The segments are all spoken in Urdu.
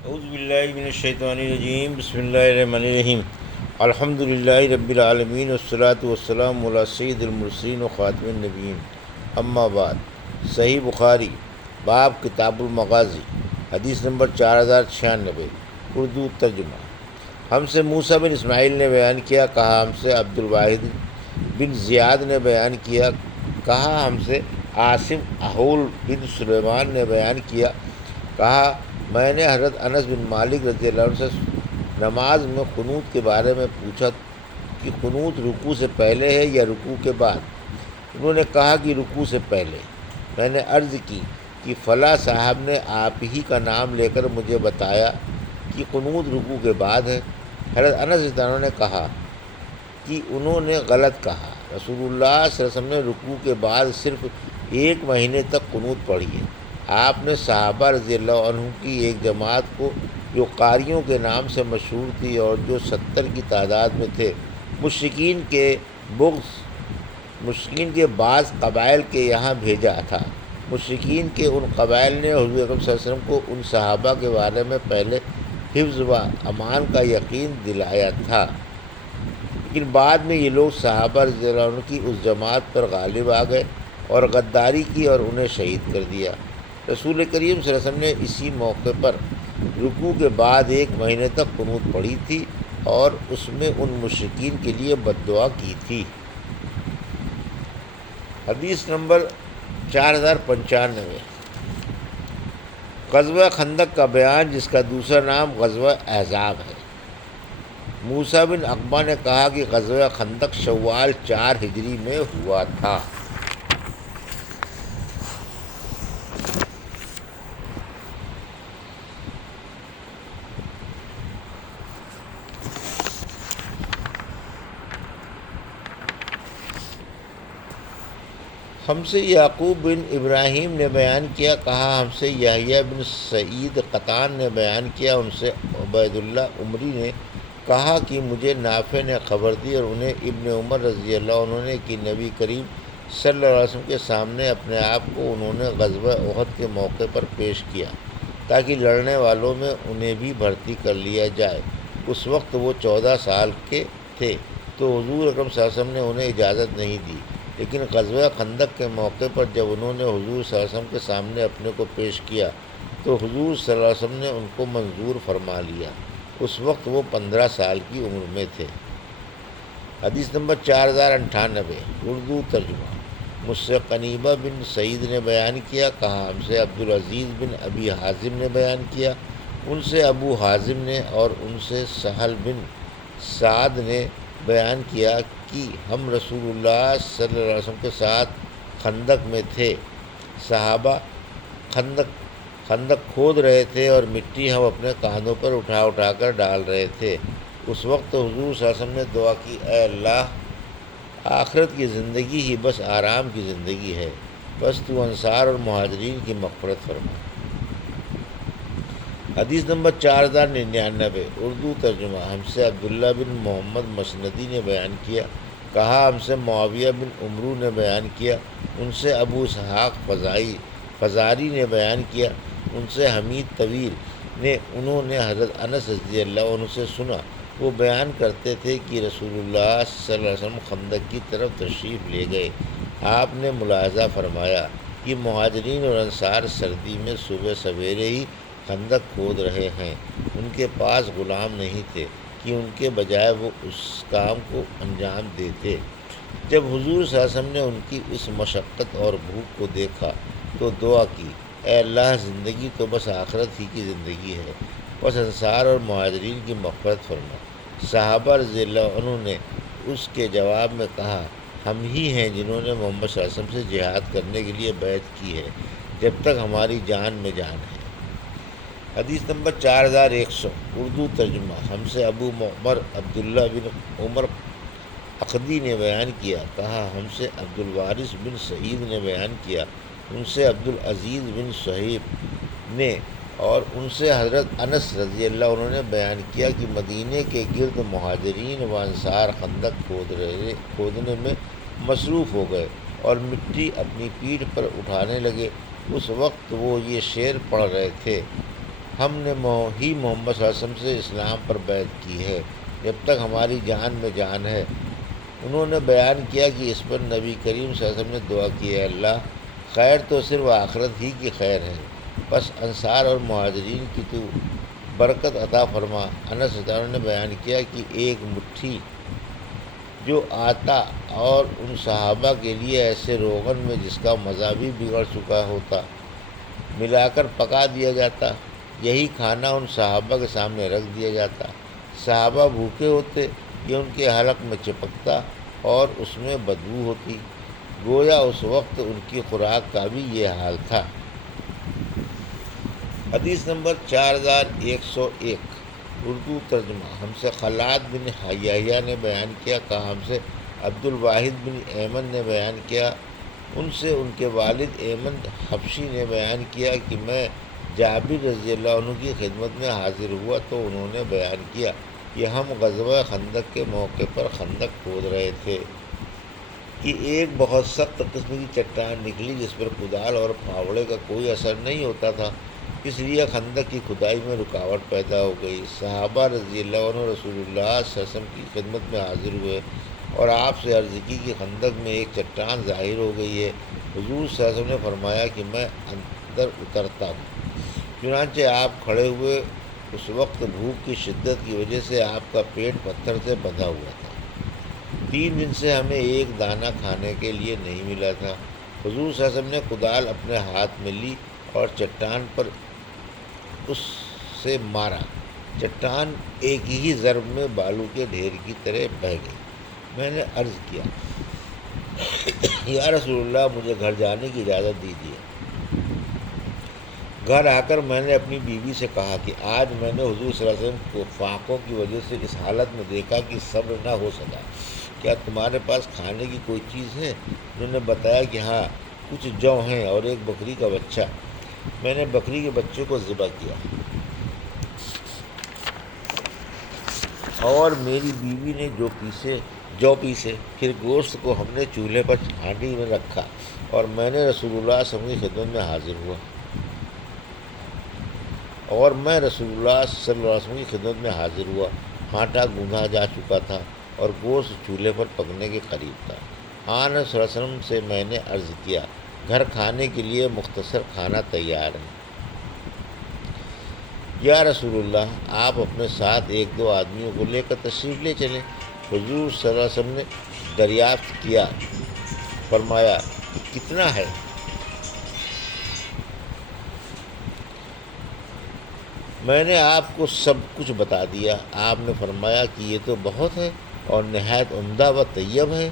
اعوذ باللہ من الشیطان الرجیم، بسم اللہ الرحمن الرحیم۔ الحمد للہ رب العالمین والصلاة والسلام علی سید المرسلین و خاتم النبیین، اما بعد۔ صحیح بخاری، باب کتاب المغازی، حدیث نمبر 4096، اردو ترجمہ۔ ہم سے موسیٰ بن اسماعیل نے بیان کیا، کہا ہم سے عبد الواحد بن زیاد نے بیان کیا، کہا ہم سے عاصم احول بن سلیمان نے بیان کیا، کہا میں نے حضرت انس بن مالک رضی اللہ عنہ سے نماز میں قنوت کے بارے میں پوچھا کہ قنوت رکوع سے پہلے ہے یا رکوع کے بعد؟ انہوں نے کہا کہ رکوع سے پہلے۔ میں نے عرض کی کہ فلاں صاحب نے آپ ہی کا نام لے کر مجھے بتایا کہ قنوت رکوع کے بعد ہے۔ حضرت انس رضی اللہ عنہ نے کہا کہ انہوں نے غلط کہا، رسول اللہ صلی اللہ علیہ وسلم نے رکوع کے بعد صرف 1 مہینے تک قنوت پڑھی ہے۔ آپ نے صحابہ رضی اللہ عنہ کی ایک جماعت کو، جو قاریوں کے نام سے مشہور تھی اور جو 70 کی تعداد میں تھے، مشرکین کے بعض قبائل کے یہاں بھیجا تھا۔ مشرکین کے ان قبائل نے حضور اکرم صلی اللہ علیہ وسلم کو ان صحابہ کے بارے میں پہلے حفظ و امان کا یقین دلایا تھا، لیکن بعد میں یہ لوگ صحابہ رضی اللہ عنہ کی اس جماعت پر غالب آ گئے اور غداری کی اور انہیں شہید کر دیا۔ رسول کریم صلی اللہ علیہ وسلم نے اسی موقع پر رکوع کے بعد 1 مہینے تک قنوت پڑھی تھی اور اس میں ان مشرکین کے لیے بد دعا کی تھی۔ حدیث نمبر 4095، غزوہ خندق کا بیان، جس کا دوسرا نام غزوہ احزاب ہے۔ موسیٰ بن عقبہ نے کہا کہ غزوہ خندق شوال 4 ہجری میں ہوا تھا۔ ہم سے یعقوب بن ابراہیم نے بیان کیا، کہا ہم سے یحییٰ بن سعید قطان نے بیان کیا، ان سے عبید اللہ عمری نے کہا کہ مجھے نافع نے خبر دی اور انہیں ابن عمر رضی اللہ عنہ نے کہ نبی کریم صلی اللہ علیہ وسلم کے سامنے اپنے آپ کو انہوں نے غزوہ احد کے موقع پر پیش کیا تاکہ لڑنے والوں میں انہیں بھی بھرتی کر لیا جائے۔ اس وقت وہ 14 سال کے تھے، تو حضور اکرم صلی اللہ علیہ وسلم نے انہیں اجازت نہیں دی، لیکن غزوہ خندق کے موقع پر جب انہوں نے حضور صلی اللہ علیہ وسلم کے سامنے اپنے کو پیش کیا تو حضور صلی اللہ علیہ وسلم نے ان کو منظور فرما لیا۔ اس وقت وہ 15 سال کی عمر میں تھے۔ حدیث نمبر 4098، اردو ترجمہ۔ مجھ سے قنیبہ بن سعید نے بیان کیا، کہا ہم سے عبدالعزیز بن ابی حازم نے بیان کیا، ان سے ابو حازم نے اور ان سے سہل بن سعد نے بیان کیا کہ ہم رسول اللہ صلی اللہ علیہ وسلم کے ساتھ خندق میں تھے۔ صحابہ خندق کھود رہے تھے اور مٹی ہم اپنے کاندھوں پر اٹھا اٹھا کر ڈال رہے تھے۔ اس وقت حضور صلی اللہ علیہ وسلم نے دعا کی، اے اللہ، آخرت کی زندگی ہی بس آرام کی زندگی ہے، بس تو انصار اور مہاجرین کی مغفرت فرما۔ حدیث نمبر 4099، اردو ترجمہ۔ ہم سے عبداللہ بن محمد مسندی نے بیان کیا، کہا ہم سے معاویہ بن عمرو نے بیان کیا، ان سے ابو اسحاق فزاری نے بیان کیا، ان سے حمید طویل نے، انہوں نے حضرت انس رضی اللہ عنہ سے سنا، وہ بیان کرتے تھے کہ رسول اللہ صلی اللہ علیہ وسلم خندق کی طرف تشریف لے گئے۔ آپ نے ملاحظہ فرمایا کہ مہاجرین اور انصار سردی میں صبح سویرے ہی خندق کھود رہے ہیں، ان کے پاس غلام نہیں تھے کہ ان کے بجائے وہ اس کام کو انجام دیتے۔ جب حضور صلی اللہ علیہ وسلم نے ان کی اس مشقت اور بھوک کو دیکھا تو دعا کی، اے اللہ، زندگی تو بس آخرت ہی کی زندگی ہے، بس انصار اور مہاجرین کی مغفرت فرما۔ صحابہ رضی اللہ عنہ نے اس کے جواب میں کہا، ہم ہی ہیں جنہوں نے محمد صلی اللہ علیہ وسلم سے جہاد کرنے کے لیے بیعت کی ہے جب تک ہماری جان میں جان ہے۔ حدیث نمبر 4100، اردو ترجمہ۔ ہم سے ابو معمر عبداللہ بن عمر عقدی نے بیان کیا، کہا ہم سے عبدالوارث بن سعید نے بیان کیا، ان سے عبدالعزیز بن صہیب نے اور ان سے حضرت انس رضی اللہ عنہ نے بیان کیا کہ مدینے کے گرد مہاجرین و انصار خندق کھودنے میں مصروف ہو گئے اور مٹی اپنی پیٹھ پر اٹھانے لگے۔ اس وقت وہ یہ شعر پڑھ رہے تھے، ہم نے محمد صلی اللہ علیہ وسلم سے اسلام پر بیعت کی ہے جب تک ہماری جان میں جان ہے۔ انہوں نے بیان کیا کہ اس پر نبی کریم صلی اللہ علیہ وسلم نے دعا کی ہے، اللہ خیر تو صرف آخرت ہی کی خیر ہے، بس انصار اور مہاجرین کی تو برکت عطا فرما۔ انس رضی اللہ عنہ نے بیان کیا کہ ایک مٹھی جو آتا اور ان صحابہ کے لیے ایسے روغن میں جس کا مزہ بھی بگڑ چکا ہوتا ملا کر پکا دیا جاتا، یہی کھانا ان صحابہ کے سامنے رکھ دیا جاتا، صحابہ بھوکے ہوتے، یہ ان کے حلق میں چپکتا اور اس میں بدبو ہوتی، گویا اس وقت ان کی خوراک کا بھی یہ حال تھا۔ حدیث نمبر 4101 اردو ترجمہ۔ ہم سے خلاد بن یحییٰ نے بیان کیا، کہا ہم سے عبد الواحد بن ایمن نے بیان کیا، ان سے ان کے والد ایمن حبشی نے بیان کیا کہ میں جابر رضی اللہ عنہ کی خدمت میں حاضر ہوا تو انہوں نے بیان کیا کہ ہم غزوہ خندق کے موقع پر خندق کھود رہے تھے کہ ایک بہت سخت قسم کی چٹان نکلی جس پر کدال اور پھاوڑے کا کوئی اثر نہیں ہوتا تھا، اس لیے خندق کی کھدائی میں رکاوٹ پیدا ہو گئی۔ صحابہ رضی اللہ عنہ رسول اللہ صلی اللہ علیہ وسلم کی خدمت میں حاضر ہوئے اور آپ سے عرض کی کہ خندق میں ایک چٹان ظاہر ہو گئی ہے۔ حضور صلی اللہ علیہ وسلم نے فرمایا کہ میں اندر اترتا ہوں۔ چنانچہ آپ کھڑے ہوئے، اس وقت بھوک کی شدت کی وجہ سے آپ کا پیٹ پتھر سے بندھا ہوا تھا، 3 دن سے ہمیں ایک دانہ کھانے کے لیے نہیں ملا تھا۔ حضور صلی اللہ علیہ وسلم نے کدال اپنے ہاتھ میں لی اور چٹان پر اس سے مارا، چٹان ایک ہی ضرب میں بالوں کے ڈھیر کی طرح بہہ گئی۔ میں نے عرض کیا، یا رسول اللہ مجھے گھر جانے کی اجازت دیجیے۔ گھر آ کر میں نے اپنی بیوی سے کہا کہ آج میں نے حضور صلی اللہ علیہ وسلم کو فاقوں کی وجہ سے اس حالت میں دیکھا کہ صبر نہ ہو سکا، کیا تمہارے پاس کھانے کی کوئی چیز ہے؟ انہوں نے بتایا کہ ہاں کچھ جو ہیں اور ایک بکری کا بچہ۔ میں نے بکری کے بچے کو ذبح کیا اور میری بیوی نے جو پیسے، پھر گوشت کو ہم نے چولہے پر ہانڈی میں رکھا اور میں نے رسول اللہ صلی اللہ علیہ وسلم کی خدمت میں حاضر ہوا آٹا گوندھا جا چکا تھا اور گوشت چولہے پر پکنے کے قریب تھا۔ آن صلی اللہ علیہ وسلم سے میں نے عرض کیا، گھر کھانے کے لیے مختصر کھانا تیار ہے، یا رسول اللہ آپ اپنے ساتھ 1-2 آدمیوں کو لے کر تشریف لے چلیں۔ حضور صلی اللہ علیہ وسلم نے دریافت کیا، فرمایا کہ کتنا ہے؟ میں نے آپ کو سب کچھ بتا دیا۔ آپ نے فرمایا کہ یہ تو بہت ہے اور نہایت عمدہ و طیب ہے۔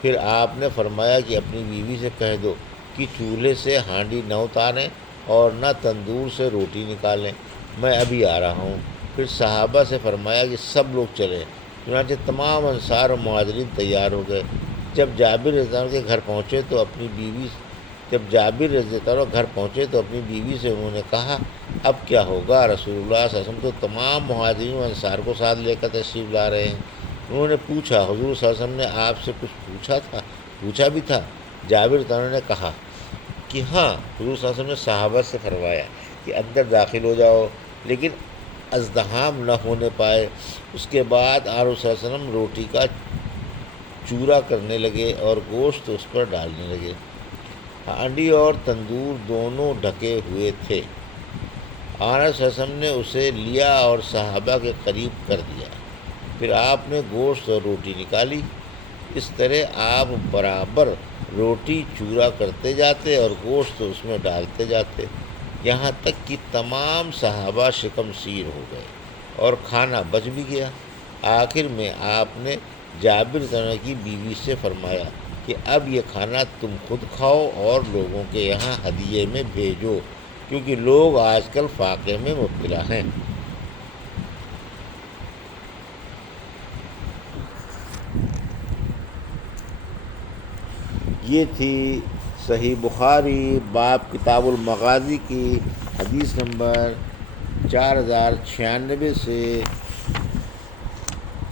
پھر آپ نے فرمایا کہ اپنی بیوی سے کہہ دو کہ چولہے سے ہانڈی نہ اتاریں اور نہ تندور سے روٹی نکالیں، میں ابھی آ رہا ہوں۔ پھر صحابہ سے فرمایا کہ سب لوگ چلیں۔ چنانچہ تمام انصار و مہاجرین تیار ہو گئے۔ جب جابر رضی اللہ عنہ کے گھر پہنچے تو اپنی بیوی سے انہوں نے کہا، اب کیا ہوگا؟ رسول اللہ صلی اللہ علیہ وسلم تو تمام مہاجرین و انصار کو ساتھ لے کر تشریف لا رہے ہیں۔ انہوں نے پوچھا، حضور صلی اللہ علیہ وسلم نے آپ سے کچھ پوچھا بھی تھا؟ جابر رضی اللہ عنہ نے کہا کہ ہاں۔ حضور صلی اللہ علیہ وسلم نے صحابہ سے فرمایا کہ اندر داخل ہو جاؤ، لیکن ازدحام نہ ہونے پائے۔ اس کے بعد آپ صلی اللہ علیہ وسلم روٹی کا چورا کرنے لگے اور گوشت اس پر ڈالنے لگے۔ ہانڈی اور تندور دونوں ڈھکے ہوئے تھے۔ آنس صلی اللہ علیہ وسلم نے اسے لیا اور صحابہ کے قریب کر دیا، پھر آپ نے گوشت اور روٹی نکالی۔ اس طرح آپ برابر روٹی چورا کرتے جاتے اور گوشت اس میں ڈالتے جاتے، یہاں تک کہ تمام صحابہ شکم سیر ہو گئے اور کھانا بچ بھی گیا۔ آخر میں آپ نے جابر رضی اللہ عنہ کی بیوی سے فرمایا کہ اب یہ کھانا تم خود کھاؤ اور لوگوں کے یہاں ہدیے میں بھیجو، کیونکہ لوگ آج کل فاقے میں مبتلا ہیں۔ یہ تھی صحیح بخاری باب کتاب المغازی کی حدیث نمبر 4096 سے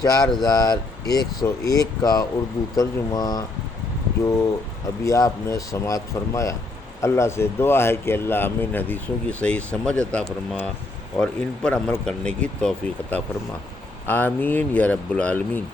4101 کا اردو ترجمہ جو ابھی آپ نے سماعت فرمایا۔ اللہ سے دعا ہے کہ اللہ ہمیں ان حدیثوں کی صحیح سمجھ عطا فرما اور ان پر عمل کرنے کی توفیق عطا فرما۔ آمین یا رب العالمین۔